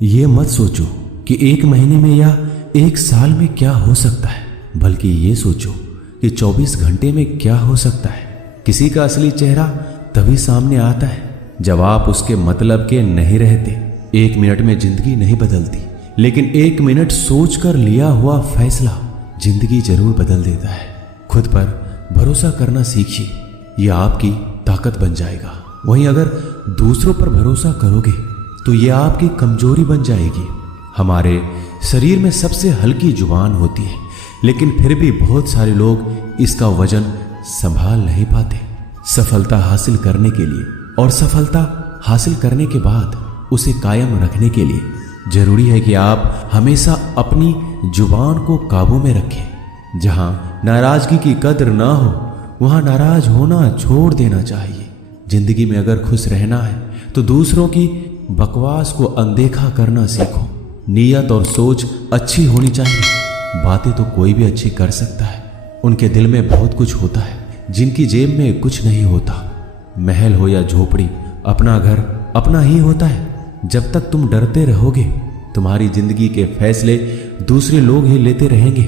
ये मत सोचो कि 1 महीने में या 1 साल में क्या हो सकता है, बल्कि ये सोचो कि 24 घंटे में क्या हो सकता है। किसी का असली चेहरा तभी सामने आता है जब आप उसके मतलब के नहीं रहते। 1 मिनट में जिंदगी नहीं बदलती, लेकिन 1 मिनट सोचकर लिया हुआ फैसला जिंदगी जरूर बदल देता है। खुद पर भरोसा करना सीखिए, यह आपकी ताकत बन जाएगा। वहीं अगर दूसरों पर भरोसा करोगे तो यह आपकी कमजोरी बन जाएगी। हमारे शरीर में सबसे हल्की जुबान होती है, लेकिन फिर भी बहुत सारे लोग इसका वजन संभाल नहीं पाते। सफलता हासिल करने के लिए और सफलता हासिल करने के बाद उसे कायम रखने के लिए जरूरी है कि आप हमेशा अपनी जुबान को काबू में रखें। जहां नाराजगी की कद्र ना हो वहां नाराज होना छोड़ देना चाहिए। जिंदगी में अगर खुश रहना है तो दूसरों की बकवास को अनदेखा करना सीखो। नीयत और सोच अच्छी होनी चाहिए। बातें तो कोई भी अच्छी कर सकता है, उनके दिल में बहुत कुछ होता है जिनकी जेब में कुछ नहीं होता। महल हो या झोपड़ी, अपना घर अपना ही होता है। जब तक तुम डरते रहोगे तुम्हारी जिंदगी के फैसले दूसरे लोग ही लेते रहेंगे।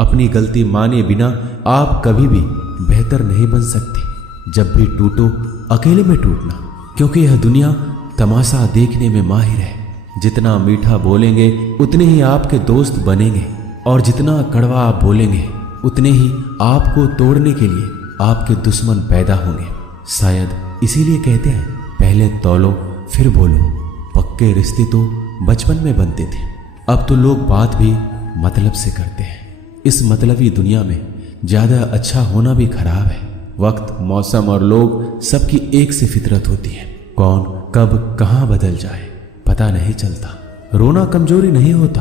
अपनी गलती माने बिना आप कभी भी बेहतर नहीं बन सकते। जब भी टूटो अकेले में टूटना, क्योंकि यह दुनिया तमाशा देखने में माहिर है। जितना मीठा बोलेंगे उतने ही आपके दोस्त बनेंगे, और जितना कड़वा आप बोलेंगे उतने ही आपको तोड़ने के लिए आपके दुश्मन पैदा होंगे। शायद इसीलिए कहते हैं पहले तौलो फिर बोलो। पक्के रिश्ते तो बचपन में बनते थे, अब तो लोग बात भी मतलब से करते हैं। इस मतलबी दुनिया में ज्यादा अच्छा होना भी खराब है। वक्त, मौसम और लोग सबकी एक सी फितरत होती है। कौन कब कहां बदल जाए पता नहीं चलता। रोना कमजोरी नहीं होता,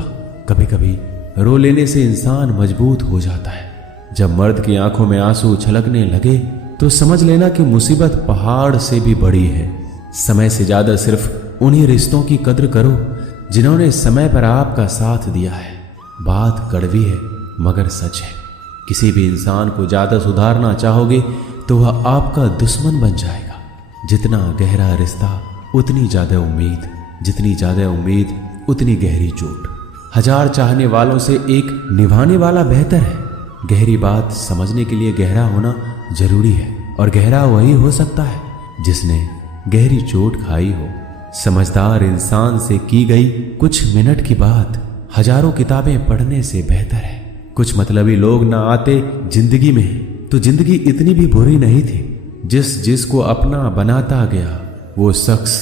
कभी कभी रो लेने से इंसान मजबूत हो जाता है। जब मर्द की आंखों में आंसू छलकने लगे तो समझ लेना कि मुसीबत पहाड़ से भी बड़ी है। समय से ज्यादा सिर्फ उन्हीं रिश्तों की कद्र करो जिन्होंने समय पर आपका साथ दिया है। बात कड़वी है मगर सच है। किसी भी इंसान को ज्यादा सुधारना चाहोगे तो वह आपका दुश्मन बन जाएगा। जितना गहरा रिश्ता उतनी ज्यादा उम्मीद, जितनी ज्यादा उम्मीद उतनी गहरी चोट। 1000 चाहने वालों से एक निभाने वाला बेहतर है। गहरी बात समझने के लिए गहरा होना जरूरी है, और गहरा वही हो सकता है जिसने गहरी चोट खाई हो। समझदार इंसान से की गई कुछ मिनट की बात हजारों किताबें पढ़ने से बेहतर है। कुछ मतलबी लोग ना आते जिंदगी में तो जिंदगी इतनी भी बुरी नहीं थी। जिसको अपना बनाता गया वो शख्स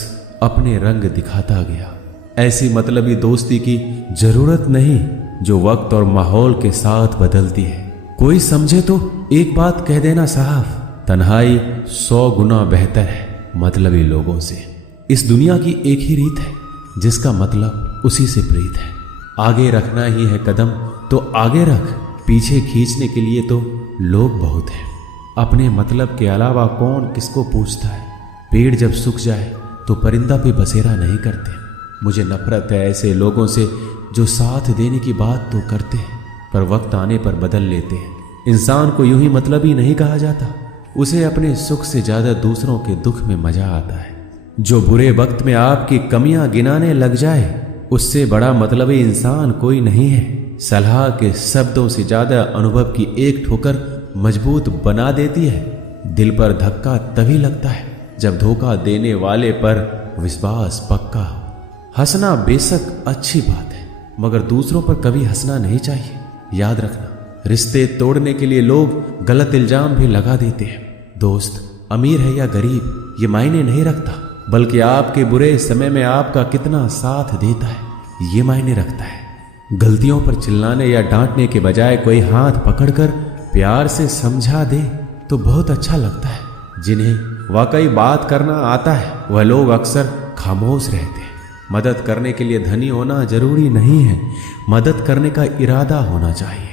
अपने रंग दिखाता गया। ऐसी मतलबी दोस्ती की जरूरत नहीं जो वक्त और माहौल के साथ बदलती है। कोई समझे तो एक बात कह देना साफ, तन्हाई 100 गुना बेहतर है मतलबी लोगों से। इस दुनिया की एक ही रीत है, जिसका मतलब उसी से प्रीत है। आगे रखना ही है कदम तो आगे रख, पीछे खींचने के लिए तो लोग बहुत हैं। अपने मतलब के अलावा कौन किसको पूछता है। पेड़ जब सूख जाए तो परिंदा भी बसेरा नहीं करते। मुझे नफरत है ऐसे लोगों से जो साथ देने की बात तो करते हैं पर वक्त आने पर बदल लेते हैं। इंसान को यूं ही मतलबी नहीं कहा जाता, उसे अपने सुख से ज्यादा दूसरों के दुख में मजा आता है। जो बुरे वक्त में आपकी कमियां गिनाने लग जाए उससे बड़ा मतलबी इंसान कोई नहीं है। सलाह के शब्दों से ज्यादा अनुभव की एक ठोकर मजबूत बना देती है। दिल पर धक्का तभी लगता है जब धोखा देने वाले पर विश्वास पक्का हो। हंसना बेशक अच्छी बात है, मगर दूसरों पर कभी हंसना नहीं चाहिए। याद रखना, रिश्ते तोड़ने के लिए लोग गलत इल्जाम भी लगा देते हैं। दोस्त अमीर है या गरीब ये मायने नहीं रखता, बल्कि आपके बुरे समय में आपका कितना साथ देता है ये मायने रखता है। गलतियों पर चिल्लाने या डांटने के बजाय कोई हाथ पकड़कर प्यार से समझा दे तो बहुत अच्छा लगता है। जिन्हें वाकई बात करना आता है वह लोग अक्सर खामोश रहते हैं। मदद करने के लिए धनी होना जरूरी नहीं है, मदद करने का इरादा होना चाहिए।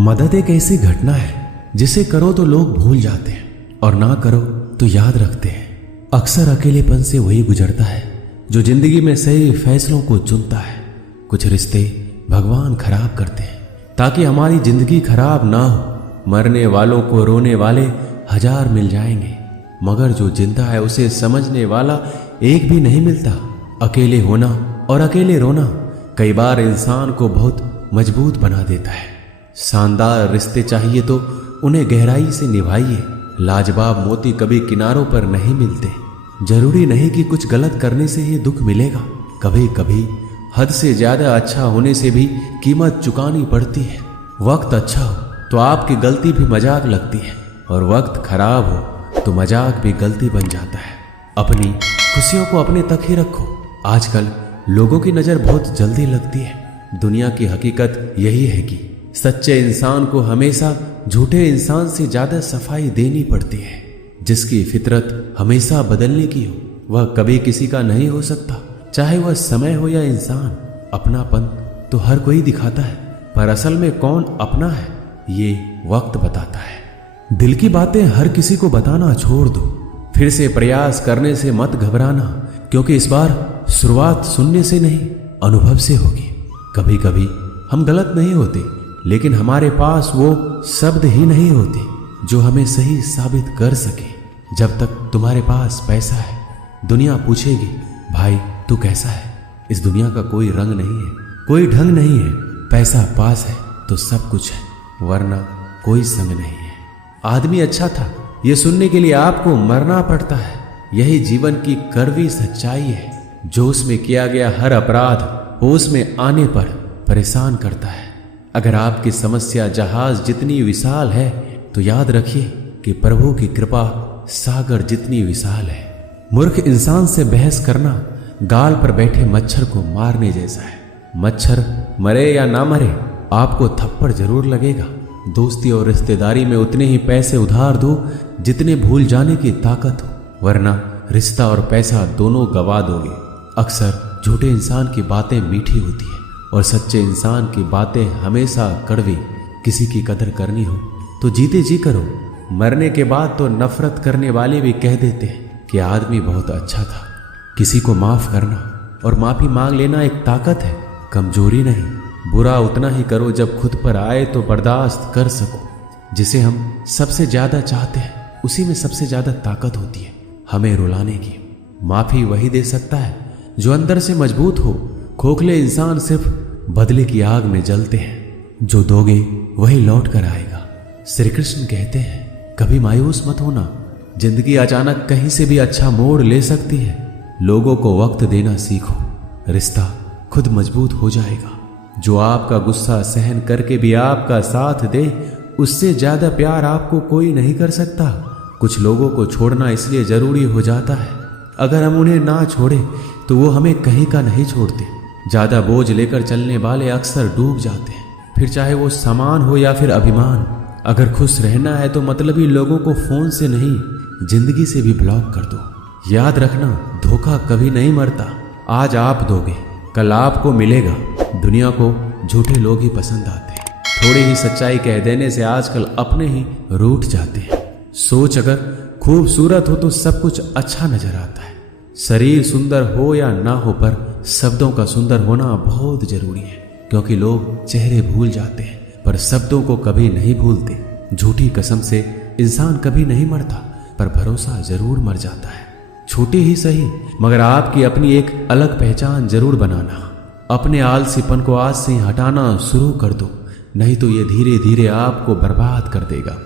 मदद एक ऐसी घटना है जिसे करो तो लोग भूल जाते हैं और ना करो तो याद रखते हैं। अक्सर अकेलेपन से वही गुजरता है जो जिंदगी में सही फैसलों को चुनता है। कुछ रिश्ते भगवान खराब करते हैं ताकि हमारी जिंदगी खराब ना हो। मरने वालों को रोने वाले 1000 मिल जाएंगे, मगर जो जिंदा है उसे समझने वाला एक भी नहीं मिलता। अकेले होना और अकेले रोना कई बार इंसान को बहुत मजबूत बना देता है। शानदार रिश्ते चाहिए तो उन्हें गहराई से निभाइए। लाजवाब मोती कभी किनारों पर नहीं मिलते। जरूरी नहीं कि कुछ गलत करने से ही दुख मिलेगा। कभी कभी हद से ज्यादा अच्छा होने से भी कीमत चुकानी पड़ती है। वक्त अच्छा हो तो आपकी गलती भी मजाक लगती है, और वक्त खराब हो तो मजाक भी गलती बन जाता है। अपनी खुशियों को अपने तक ही रखो। आजकल लोगों की नजर बहुत जल्दी लगती है। दुनिया की हकीकत यही है कि सच्चे इंसान को हमेशा झूठे इंसान से ज्यादा सफाई देनी पड़ती है। जिसकी फितरत हमेशा बदलने की हो वह कभी किसी का नहीं हो सकता, चाहे वह समय हो या इंसान। अपनापन तो हर कोई दिखाता है, पर असल में कौन अपना है ये वक्त बताता है। दिल की बातें हर किसी को बताना छोड़ दो। फिर से प्रयास करने से मत घबराना, क्योंकि इस बार शुरुआत सुनने से नहीं अनुभव से होगी। कभी कभी हम गलत नहीं होते, लेकिन हमारे पास वो शब्द ही नहीं होते जो हमें सही साबित कर सके। जब तक तुम्हारे पास पैसा है, दुनिया पूछेगी भाई तू कैसा है। इस दुनिया का कोई रंग नहीं है, कोई ढंग नहीं है। पैसा पास है तो सब कुछ है, वरना कोई संग नहीं है। आदमी अच्छा था ये सुनने के लिए आपको मरना पड़ता है। यही जीवन की कड़वी सच्चाई है। जो उसमें किया गया हर अपराध होश में आने पर परेशान करता है। अगर आपकी समस्या जहाज जितनी विशाल है तो याद रखिए कि प्रभु की कृपा सागर जितनी विशाल है। मूर्ख इंसान से बहस करना गाल पर बैठे मच्छर को मारने जैसा है। मच्छर मरे या ना मरे आपको थप्पड़ जरूर लगेगा। दोस्ती और रिश्तेदारी में उतने ही पैसे उधार दो जितने भूल जाने की ताकत हो, वरना रिश्ता और पैसा दोनों गवा दोगे। अक्सर झूठे इंसान की बातें मीठी होती है और सच्चे इंसान की बातें हमेशा कड़वी। किसी की कदर करनी हो तो जीते जी करो। मरने के बाद तो नफरत करने वाले भी कह देते हैं कि आदमी बहुत अच्छा था। किसी को माफ करना और माफी मांग लेना एक ताकत है, कमजोरी नहीं। बुरा उतना ही करो जब खुद पर आए तो बर्दाश्त कर सको। जिसे हम सबसे ज्यादा चाहते हैं उसी में सबसे ज्यादा ताकत होती है हमें रुलाने की। माफी वही दे सकता है जो अंदर से मजबूत हो। खोखले इंसान सिर्फ बदले की आग में जलते हैं। जो दोगे वही लौट कर आएगा। श्री कृष्ण कहते हैं कभी मायूस मत होना, जिंदगी अचानक कहीं से भी अच्छा मोड़ ले सकती है। लोगों को वक्त देना सीखो, रिश्ता खुद मजबूत हो जाएगा। जो आपका गुस्सा सहन करके भी आपका साथ दे, उससे ज्यादा प्यार आपको कोई नहीं कर सकता। कुछ लोगों को छोड़ना इसलिए जरूरी हो जाता है, अगर हम उन्हें ना छोड़े तो वो हमें कहीं का नहीं छोड़ते। ज्यादा बोझ लेकर चलने वाले अक्सर डूब जाते हैं, फिर चाहे वो सामान हो या फिर अभिमान। अगर खुश रहना है तो मतलबी लोगों को फोन से नहीं जिंदगी से भी ब्लॉक कर दो। याद रखना धोखा कभी नहीं मरता। आज आप दोगे कल आपको मिलेगा। दुनिया को झूठे लोग ही पसंद आते हैं। थोड़ी ही सच्चाई कह देने से आजकल अपने ही रूठ जाते हैं। सोच अगर खूबसूरत हो तो सब कुछ अच्छा नजर आता है। शरीर सुंदर हो या ना हो, पर शब्दों का सुंदर होना बहुत जरूरी है, क्योंकि लोग चेहरे भूल जाते हैं पर शब्दों को कभी नहीं भूलते। झूठी कसम से इंसान कभी नहीं मरता, पर भरोसा जरूर मर जाता है। छोटी ही सही मगर आपकी अपनी एक अलग पहचान जरूर बनाना। अपने आलसीपन को आज से हटाना शुरू कर दो, नहीं तो ये धीरे धीरे आपको बर्बाद कर देगा।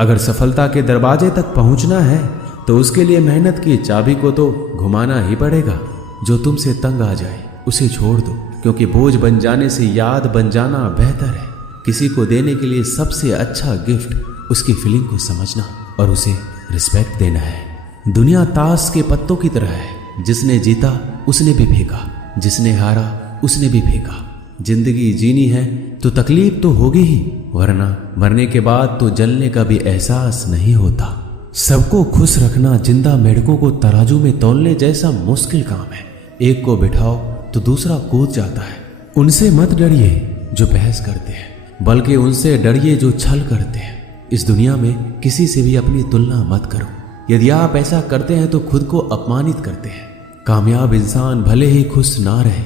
अगर सफलता के दरवाजे तक पहुंचना है तो उसके लिए मेहनत की चाबी को तो घुमाना ही पड़ेगा। जो तुमसे तंग आ जाए उसे छोड़ दो, क्योंकि बोझ बन जाने से याद बन जाना बेहतर है। किसी को देने के लिए सबसे अच्छा गिफ्ट उसकी फीलिंग को समझना और उसे रिस्पेक्ट देना है। दुनिया ताश के पत्तों की तरह है, जिसने जीता उसने भी फेंका, जिसने हारा उसने भी फेंका। जिंदगी जीनी है तो तकलीफ तो होगी ही, वरना मरने के बाद तो जलने का भी एहसास नहीं होता। सबको खुश रखना जिंदा मेढकों को तराजू में तौलने जैसा मुश्किल काम है। एक को बिठाओ तो दूसरा कूद जाता है। उनसे मत डरिए जो बहस करते हैं, बल्कि उनसे डरिए जो छल करते हैं। इस दुनिया में किसी से भी अपनी तुलना मत करो। यदि आप ऐसा करते हैं तो खुद को अपमानित करते हैं। कामयाब इंसान भले ही खुश ना रहे,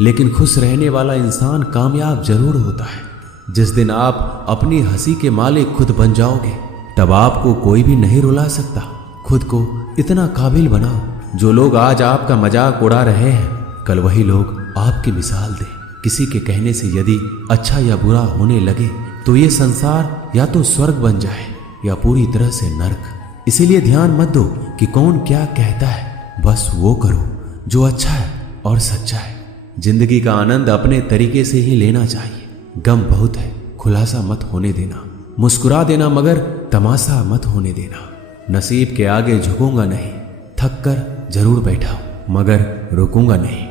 लेकिन खुश रहने वाला इंसान कामयाब जरूर होता है। जिस दिन आप अपनी हंसी के मालिक खुद बन जाओगे, तब आपको कोई भी नहीं रुला सकता। खुद को इतना काबिल बनाओ, जो लोग आज आपका मजाक उड़ा रहे हैं कल वही लोग आपकी मिसाल दे। किसी के कहने से यदि अच्छा या बुरा होने लगे तो ये संसार या तो स्वर्ग बन जाए या पूरी तरह से नरक। इसीलिए ध्यान मत दो कि कौन क्या कहता है, बस वो करो जो अच्छा है और सच्चा है। जिंदगी का आनंद अपने तरीके से ही लेना चाहिए। गम बहुत है, खुलासा मत होने देना। मुस्कुरा देना मगर तमाशा मत होने देना। नसीब के आगे झुकूंगा नहीं, थक कर जरूर बैठा हूं मगर रुकूंगा नहीं।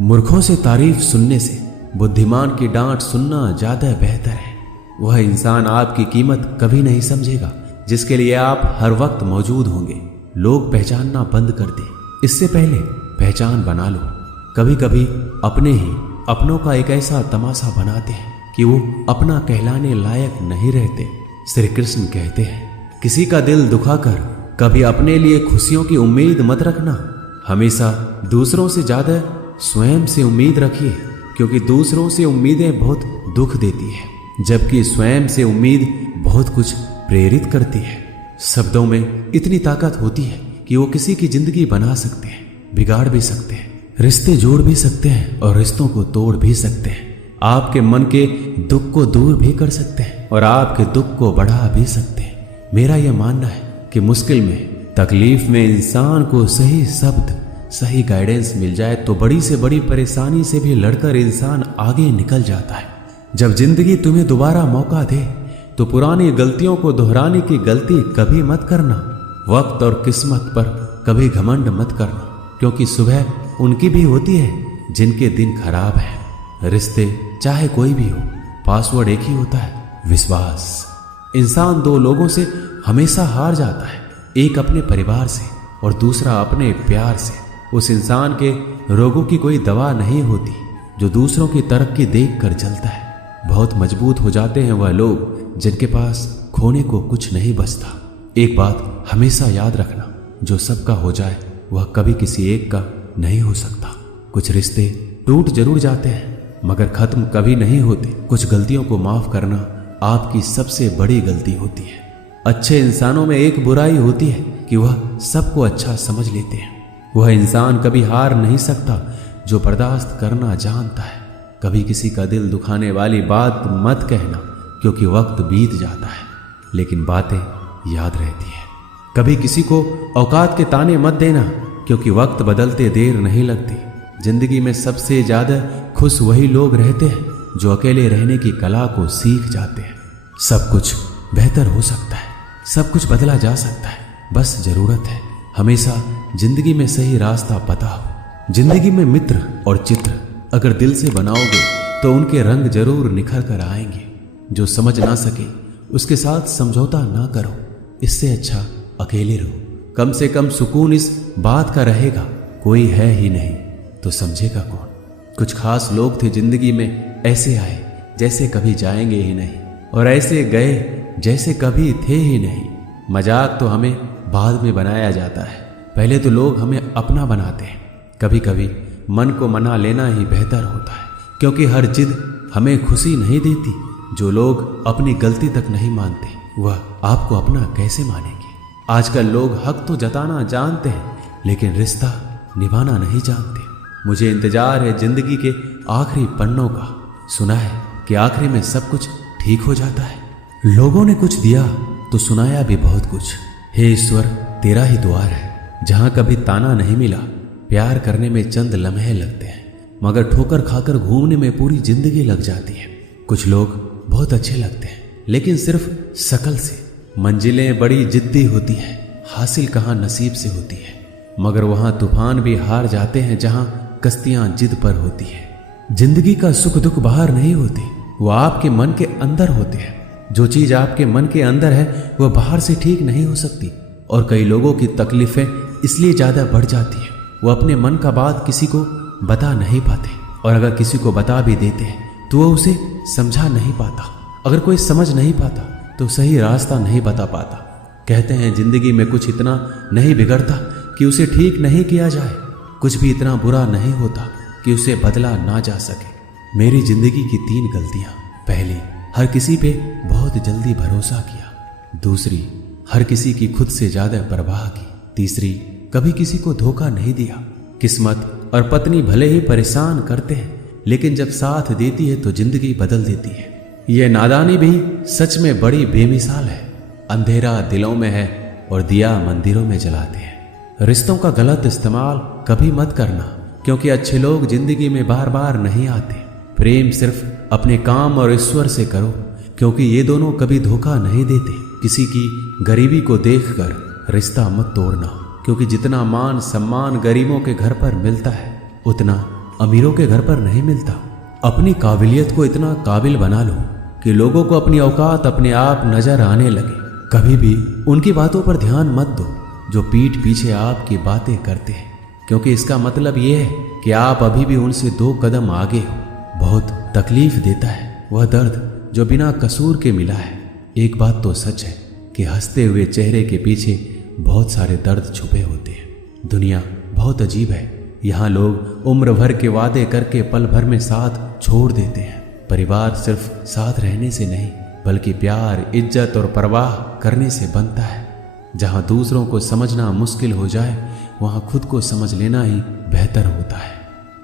मूर्खों से तारीफ सुनने से बुद्धिमान की डांट सुनना ज्यादा बेहतर है। वह इंसान आपकी कीमत कभी नहीं समझेगा जिसके लिए आप हर वक्त मौजूद होंगे। लोग पहचानना बंद कर दे, इससे पहले पहचान बना लो। कभी कभी अपने ही अपनों का एक ऐसा तमाशा बनाते हैं कि वो अपना कहलाने लायक नहीं रहते। श्री कृष्ण कहते हैं, किसी का दिल दुखाकर कभी अपने लिए खुशियों की उम्मीद मत रखना। हमेशा दूसरों से ज्यादा स्वयं से उम्मीद रखिए, क्योंकि दूसरों से उम्मीदें बहुत दुख देती है, जबकि स्वयं से उम्मीद बहुत कुछ प्रेरित करती है। शब्दों में इतनी ताकत होती है कि वो किसी की जिंदगी बना सकते हैं, बिगाड़ भी सकते हैं, रिश्ते जोड़ भी सकते हैं और रिश्तों को तोड़ भी सकते हैं। आपके मन के दुख को दूर भी कर सकते हैं और आपके दुख को बढ़ा भी सकते हैं। मेरा यह मानना है कि मुश्किल में, तकलीफ में इंसान को सही शब्द, सही गाइडेंस मिल जाए तो बड़ी से बड़ी परेशानी से भी लड़कर इंसान आगे निकल जाता है। जब जिंदगी तुम्हें दोबारा मौका दे तो पुरानी गलतियों को दोहराने की गलती कभी मत करना। वक्त और किस्मत पर कभी घमंड मत करना, क्योंकि सुबह उनकी भी होती है जिनके दिन खराब है। रिश्ते चाहे कोई भी हो, पासवर्ड एक ही होता है, विश्वास। इंसान दो लोगों से हमेशा हार जाता है, एक अपने परिवार से और दूसरा अपने प्यार से। उस इंसान के रोगों की कोई दवा नहीं होती जो दूसरों की तरक्की देखकर जलता है। बहुत मजबूत हो जाते हैं वह लोग जिनके पास खोने को कुछ नहीं बचता। एक बात हमेशा याद रखना, जो सबका हो जाए वह कभी किसी एक का नहीं हो सकता। कुछ रिश्ते टूट जरूर जाते हैं मगर खत्म कभी नहीं होते। कुछ गलतियों को माफ करना आपकी सबसे बड़ी गलती होती है। अच्छे इंसानों में एक बुराई होती है कि वह सबको अच्छा समझ लेते हैं। वह इंसान कभी हार नहीं सकता जो बर्दाश्त करना जानता है। कभी किसी का दिल दुखाने वाली बात मत कहना, क्योंकि वक्त बीत जाता है लेकिन बातें याद रहती हैं। कभी किसी को औकात के ताने मत देना, क्योंकि वक्त बदलते देर नहीं लगती। जिंदगी में सबसे ज्यादा खुश वही लोग रहते हैं जो अकेले रहने की कला को सीख जाते हैं। सब कुछ बेहतर हो सकता है, सब कुछ बदला जा सकता है, बस जरूरत है हमेशा जिंदगी में सही रास्ता पता हो। जिंदगी में मित्र और चित्र अगर दिल से बनाओगे तो उनके रंग जरूर निखर कर आएंगे। जो समझ ना सके उसके साथ समझौता ना करो, इससे अच्छा अकेले रहो। कम से कम सुकून इस बात का रहेगा कोई है ही नहीं तो समझेगा कौन। कुछ खास लोग थे जिंदगी में, ऐसे आए जैसे कभी जाएंगे ही नहीं और ऐसे गए जैसे कभी थे ही नहीं। मजाक तो हमें बाद में बनाया जाता है, पहले तो लोग हमें अपना बनाते हैं। कभी कभी मन को मना लेना ही बेहतर होता है, क्योंकि हर जिद हमें खुशी नहीं देती। जो लोग अपनी गलती तक नहीं मानते वह आपको अपना कैसे मानेंगे। आजकल लोग हक तो जताना जानते हैं लेकिन रिश्ता निभाना नहीं जानते। मुझे इंतजार है जिंदगी के आखिरी पन्नों का। सुना है कि आखिरी में सब कुछ ठीक हो जाता है। लोगों ने कुछ दिया तो सुनाया भी बहुत कुछ। हे ईश्वर, तेरा ही द्वार है जहां कभी ताना नहीं मिला। प्यार करने में चंद लम्हे लगते हैं मगर ठोकर खाकर घूमने में पूरी जिंदगी लग जाती है। कुछ लोग बहुत अच्छे लगते हैं लेकिन सिर्फ शकल से। मंजिलें बड़ी जिद्दी होती है, हासिल कहां नसीब से होती है। मगर वहां तूफान भी हार जाते हैं जहां कश्तियां जिद पर होती है। जिंदगी का सुख दुख बाहर नहीं होते, वो आपके मन के अंदर होते हैं। जो चीज आपके मन के अंदर है वह बाहर से ठीक नहीं हो सकती। और कई लोगों की तकलीफें इसलिए ज्यादा बढ़ जाती है, वो अपने मन का बात किसी को बता नहीं पाते, और अगर किसी को बता भी देते हैं तो वह उसे समझा नहीं पाता। अगर कोई समझ नहीं पाता तो सही रास्ता नहीं बता पाता। कहते हैं जिंदगी में कुछ इतना नहीं बिगड़ता कि उसे ठीक नहीं किया जाए, कुछ भी इतना बुरा नहीं होता कि उसे बदला ना जा सके। मेरी जिंदगी की 3 गलतियां। पहली, हर किसी पे बहुत जल्दी भरोसा किया। दूसरी, हर किसी की खुद से ज्यादा परवाह की। तीसरी, कभी किसी को धोखा नहीं दिया। किस्मत और पत्नी भले ही परेशान करते हैं, लेकिन जब साथ देती है तो जिंदगी बदल देती है। यह नादानी भी सच में बड़ी बेमिसाल है। अंधेरा दिलों में है और दिया मंदिरों में जलाते हैं। रिश्तों का गलत इस्तेमाल कभी मत करना, क्योंकि अच्छे लोग जिंदगी में बार बार नहीं आते। प्रेम सिर्फ अपने काम और ईश्वर से करो, क्योंकि ये दोनों कभी धोखा नहीं देते। किसी की गरीबी को देखकर रिश्ता मत तोड़ना, क्योंकि जितना मान सम्मान गरीबों के घर पर मिलता है उतना अमीरों के घर पर नहीं मिलता। अपनी काबिलियत को इतना काबिल बना लो कि लोगों को अपनी औकात अपने आप नजर आने लगे। कभी भी उनकी बातों पर ध्यान मत दो जो पीठ पीछे आपकी बातें करते हैं, क्योंकि इसका मतलब यह है कि आप अभी भी उनसे 2 कदम आगे हो। बहुत तकलीफ देता है वह दर्द जो बिना कसूर के मिला है। एक बात तो सच है कि हंसते हुए चेहरे के पीछे बहुत सारे दर्द छुपे होते हैं। दुनिया बहुत अजीब है। यहाँ लोग उम्र भर के वादे करके पल भर में साथ छोड़ देते हैं। परिवार सिर्फ साथ रहने से नहीं, बल्कि प्यार, इज्जत और परवाह करने से बनता है। जहाँ दूसरों को समझना मुश्किल हो जाए, वहाँ खुद को समझ लेना ही बेहतर होता है।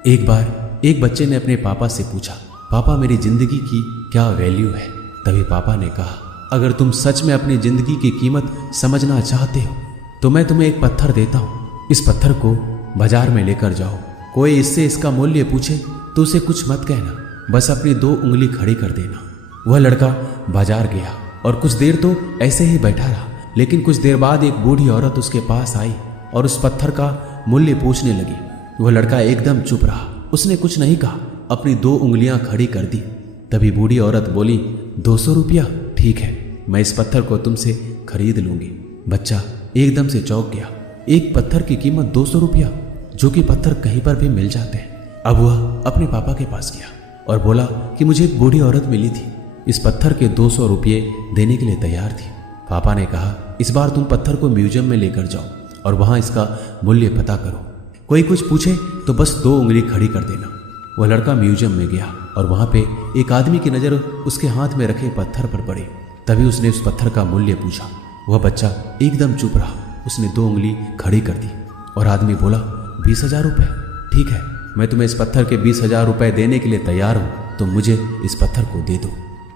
एक बार एक बच्चे ने अपने पापा से पूछा, पापा मेरी जिंदगी की क्या वैल्यू है? तभी पापा ने कहा, अगर तुम सच में अपनी जिंदगी की कीमत समझना चाहते हो तो मैं तुम्हें एक पत्थर देता हूँ। इस पत्थर को बाजार में लेकर जाओ। कोई इससे इसका मूल्य पूछे तो उसे कुछ मत कहना, बस अपनी 2 उंगली खड़ी कर देना। वह लड़का बाजार गया और कुछ देर तो ऐसे ही बैठा रहा, लेकिन कुछ देर बाद एक बूढ़ी औरत उसके पास आई और उस पत्थर का मूल्य पूछने लगी। वह लड़का एकदम चुप रहा, उसने कुछ नहीं कहा, अपनी 2 उंगलियां खड़ी कर दी। तभी बूढ़ी औरत बोली, 200 रुपया? ठीक है, मैं इस पत्थर को तुमसे खरीद लूंगी। बच्चा एकदम से चौंक गया। एक पत्थर की कीमत 200 रुपया, जो कि पत्थर कहीं पर भी मिल जाते हैं। अब वह अपने पापा के पास गया और बोला कि मुझे एक बूढ़ी औरत मिली थी, इस पत्थर के 200 रुपये देने के लिए तैयार थी। पापा ने कहा, इस बार तुम पत्थर को म्यूजियम में लेकर जाओ और वहां इसका मूल्य पता करो। कोई कुछ पूछे तो बस 2 उंगली खड़ी कर देना। वह लड़का म्यूजियम में गया और वहां पे एक आदमी की नजर उसके हाथ में रखे पत्थर पर पड़ी। तभी उसने उस पत्थर का मूल्य पूछा। वह बच्चा एकदम चुप रहा, उसने 2 उंगली खड़ी कर दी और आदमी बोला, 20,000 रुपये? ठीक है, मैं तुम्हें इस पत्थर के 20,000 रुपये देने के लिए तैयार हूँ, तो मुझे इस पत्थर को दे दो।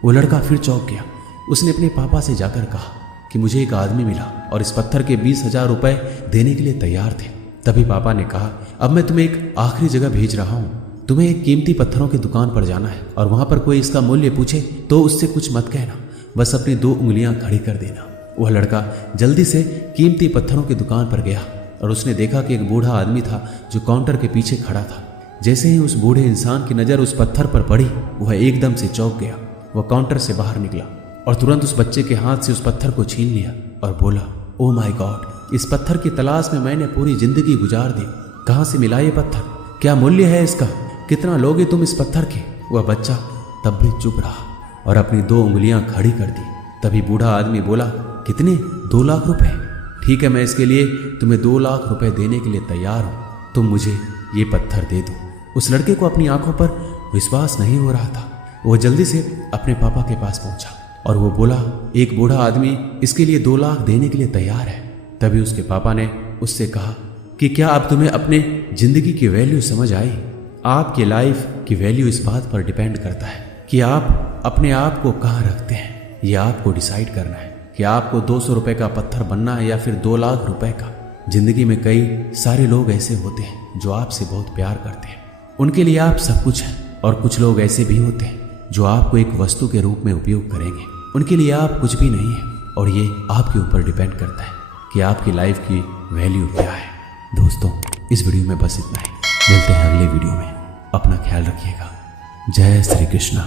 वो लड़का फिर चौंक गया। उसने अपने पापा से जाकर कहा कि मुझे एक आदमी मिला और इस पत्थर के 20,000 रुपये देने के लिए तैयार थे। तभी पापा ने कहा, अब मैं तुम्हें एक आखिरी जगह भेज रहा हूँ। तुम्हें एक कीमती पत्थरों की दुकान पर जाना है और वहां पर कोई इसका मूल्य पूछे तो उससे कुछ मत कहना, बस अपनी 2 उंगलियां खड़ी कर देना। वह लड़का जल्दी से कीमती पत्थरों की दुकान पर गया और उसने देखा कि एक बूढ़ा आदमी था जो काउंटर के पीछे खड़ा था। जैसे ही उस बूढ़े इंसान की नजर उस पत्थर पर पड़ी, वह एकदम से चौंक गया। वह काउंटर से बाहर निकला और तुरंत उस बच्चे के हाथ से उस पत्थर को छीन लिया और बोला, ओ माय गॉड, इस पत्थर की तलाश में मैंने पूरी जिंदगी गुजार दी। कहाँ से मिला ये पत्थर? क्या मूल्य है इसका? कितना लोगे तुम इस पत्थर के? वह बच्चा तब भी चुप रहा और अपनी 2 उंगलियां खड़ी कर दी। तभी बूढ़ा आदमी बोला, कितने? 2 लाख रुपए? ठीक है, मैं इसके लिए तुम्हें 2 लाख रुपए देने के लिए तैयार हूं, तुम मुझे ये पत्थर दे दो। उस लड़के को अपनी आंखों पर विश्वास नहीं हो रहा था। वो जल्दी से अपने पापा के पास पहुंचा और वो बोला, एक बूढ़ा आदमी इसके लिए 2 लाख देने के लिए तैयार है। तभी उसके पापा ने उससे कहा कि क्या अब तुम्हें अपने जिंदगी की वैल्यू समझ आई? आपकी लाइफ की वैल्यू इस बात पर डिपेंड करता है कि आप अपने आप को कहाँ रखते हैं। ये आपको डिसाइड करना है कि आपको 200 रुपए का पत्थर बनना है या फिर 2 लाख रुपए का। जिंदगी में कई सारे लोग ऐसे होते हैं जो आपसे बहुत प्यार करते हैं, उनके लिए आप सब कुछ हैं, और कुछ लोग ऐसे भी होते हैं जो आपको एक वस्तु के रूप में उपयोग करेंगे, उनके लिए आप कुछ भी नहीं है। और ये आपके ऊपर डिपेंड करता है कि आपकी लाइफ की वैल्यू क्या है। दोस्तों, इस वीडियो में बस इतना ही। मिलते हैं अगले वीडियो में। अपना ख्याल रखिएगा। जय श्री कृष्णा।